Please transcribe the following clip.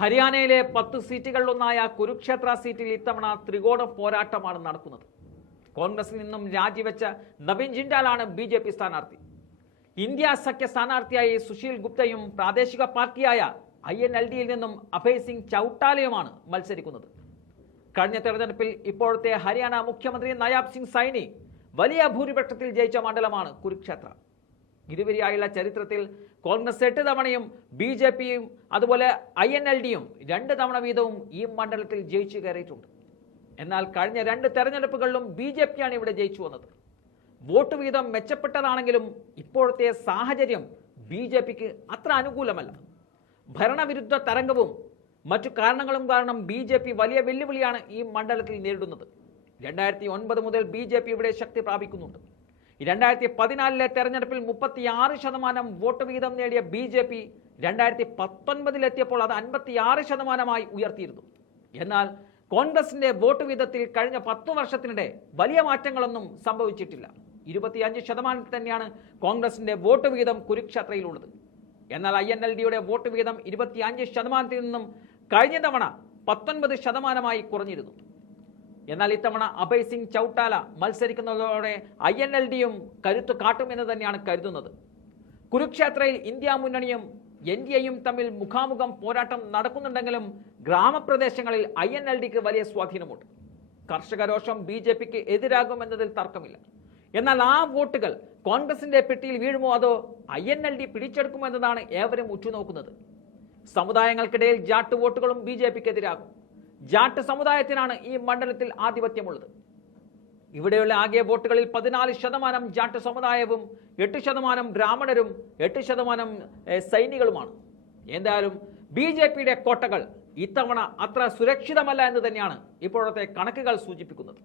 ഹരിയാനയിലെ പത്ത് സീറ്റുകളിലൊന്നായ കുരുക്ഷേത്ര സീറ്റിൽ ഇത്തവണ ത്രികോണ പോരാട്ടമാണ് നടക്കുന്നത്. കോൺഗ്രസിൽ നിന്നും രാജിവെച്ച നവീൻ ജിൻഡാലാണ് ബി ജെ പി സ്ഥാനാർത്ഥി. ഇന്ത്യ സഖ്യ സ്ഥാനാർത്ഥിയായി സുശീൽ ഗുപ്തയും പ്രാദേശിക പാർട്ടിയായ ഐ എൻ എൽ ഡിയിൽ നിന്നും അഭയ് സിംഗ് ചൌട്ടാലയുമാണ് മത്സരിക്കുന്നത്. കഴിഞ്ഞ തെരഞ്ഞെടുപ്പിൽ ഇപ്പോഴത്തെ ഹരിയാന മുഖ്യമന്ത്രി നയാബ് സിംഗ് സൈനി വലിയ ഭൂരിപക്ഷത്തിൽ ജയിച്ച മണ്ഡലമാണ് കുരുക്ഷേത്ര. ഇരുവരിയായുള്ള ചരിത്രത്തിൽ കോൺഗ്രസ് എട്ട് തവണയും ബി ജെ പിയും അതുപോലെ ഐ എൻ എൽ ഡിയും രണ്ട് തവണ വീതവും ഈ മണ്ഡലത്തിൽ ജയിച്ചു കയറിയിട്ടുണ്ട്. എന്നാൽ കഴിഞ്ഞ രണ്ട് തെരഞ്ഞെടുപ്പുകളിലും ബി ജെ പിയാണ് ഇവിടെ ജയിച്ചു വന്നത്. വോട്ട് വീതം മെച്ചപ്പെട്ടതാണെങ്കിലും ഇപ്പോഴത്തെ സാഹചര്യം ബി ജെ പിക്ക് അത്ര അനുകൂലമല്ല. ഭരണവിരുദ്ധ തരംഗവും മറ്റു കാരണങ്ങളും കാരണം ബി ജെ പി വലിയ വെല്ലുവിളിയാണ് ഈ മണ്ഡലത്തിൽ നേരിടുന്നത്. രണ്ടായിരത്തി ഒൻപത് മുതൽ ബി ജെ പി ഇവിടെ ശക്തി പ്രാപിക്കുന്നുണ്ട്. രണ്ടായിരത്തി പതിനാലിലെ തെരഞ്ഞെടുപ്പിൽ മുപ്പത്തിയാറ് ശതമാനം വോട്ട് വീതം നേടിയ ബി ജെ പി രണ്ടായിരത്തി പത്തൊൻപതിലെത്തിയപ്പോൾ അത് അൻപത്തിയാറ് ശതമാനമായി ഉയർത്തിയിരുന്നു. എന്നാൽ കോൺഗ്രസിന്റെ വോട്ട് വീതത്തിൽ കഴിഞ്ഞ പത്തു വർഷത്തിനിടെ വലിയ മാറ്റങ്ങളൊന്നും സംഭവിച്ചിട്ടില്ല. ഇരുപത്തിയഞ്ച് ശതമാനത്തിൽ തന്നെയാണ് കോൺഗ്രസിന്റെ വോട്ട് വീതം കുരുക്ഷേത്രയിലുള്ളത്. എന്നാൽ ഐ എൻ എൽ ഡിയുടെ വോട്ട് വീതം ഇരുപത്തിയഞ്ച് ശതമാനത്തിൽ നിന്നും കഴിഞ്ഞ തവണ പത്തൊൻപത് ശതമാനമായി കുറഞ്ഞിരുന്നു. എന്നാൽ ഇത്തവണ അഭയ് സിംഗ് ചൌട്ടാല മത്സരിക്കുന്നതോടെ ഐ എൻ എൽ ഡിയും കരുത്ത് കാട്ടുമെന്ന് തന്നെയാണ് കരുതുന്നത്. കുരുക്ഷേത്രയിൽ ഇന്ത്യ മുന്നണിയും എൻ ഡി എയും തമ്മിൽ മുഖാമുഖം പോരാട്ടം നടക്കുന്നുണ്ടെങ്കിലും ഗ്രാമപ്രദേശങ്ങളിൽ ഐ എൻ എൽ ഡിക്ക് വലിയ സ്വാധീനമുണ്ട്. കർഷക രോഷം ബി ജെ പിക്ക് എതിരാകുമെന്നതിൽ തർക്കമില്ല. എന്നാൽ ആ വോട്ടുകൾ കോൺഗ്രസിന്റെ പെട്ടിയിൽ വീഴുമോ അതോ ഐ എൻ എൽ ഡി പിടിച്ചെടുക്കുമോ എന്നതാണ് ഏവരും ഉറ്റുനോക്കുന്നത്. സമുദായങ്ങൾക്കിടയിൽ ജാട്ട് വോട്ടുകളും ബി ജെ പിക്ക് എതിരാകും ജാട്ട് സമുദായത്തിനാണ് ഈ മണ്ഡലത്തിൽ ആധിപത്യമുള്ളത്. ഇവിടെയുള്ള ആകെ വോട്ടുകളിൽ പതിനാല് ശതമാനം ജാട്ട് സമുദായവും എട്ട് ശതമാനം ബ്രാഹ്മണരും എട്ട് ശതമാനം സൈനികളുമാണ്. എന്തായാലും ബി ജെ പിയുടെ കോട്ടകൾ ഇത്തവണ അത്ര സുരക്ഷിതമല്ല എന്ന് തന്നെയാണ് ഇപ്പോഴത്തെ കണക്കുകൾ സൂചിപ്പിക്കുന്നത്.